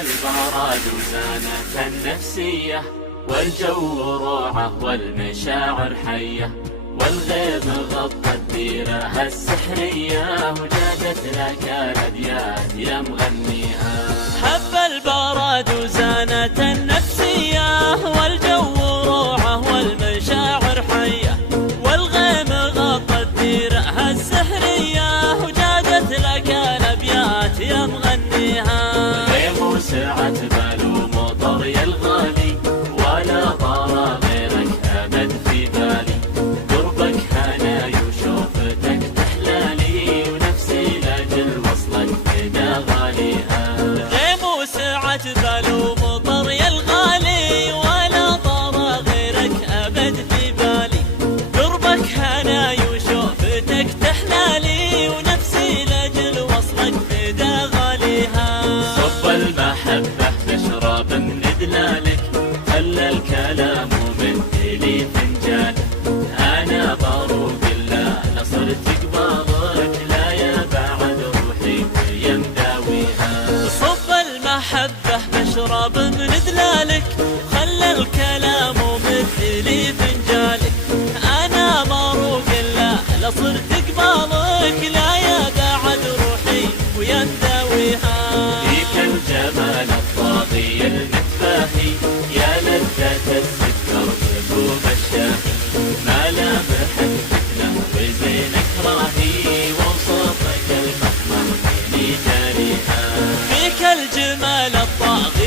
البراد وزانت النفسية، والجو روعة والمشاعر حية، والغيم غطى الديرة السحرية، وجادت لك الأبيات يا مغنيها. حب البراد وزانت النفسية، والجو روعة والمشاعر حية، والغيم غطى الديرة السحرية، وجادت لك الأبيات يا مغنيها. غيم وسعت بال ومطر يا الغالي، ولا طار غيرك أبد في بالي، قربك هناي وشوفتك تحلالي، ونفسي لأجل وصلك فدا غاليها. غيم وسعت بال ومطر يا الغالي، ولا طار غيرك أبد في بالي، قربك هناي وشوفتك تحلالي، ونفسي لأجل وصلك فدا غاليها. صب المحبة نشرب من دلالك، خلى الكلام ومثلي فنجان، أنا بروق الله لصرت قبالك، لا يا بعد روحي ويا مداويها. صب المحبة بشرب من دلالك، خلى الكلام ومثلي فنجالك، أنا مروق الله لصرت قبالك، لا يا بعد روحي ويا مداويها. فيك الجمال الطاغي المتباهي، يا لذة السكر بقوم الشاهي، ملامحك فتنة وزينك راهي، وصفك المحمر فيني جاريها. فيك الجمال الطاغي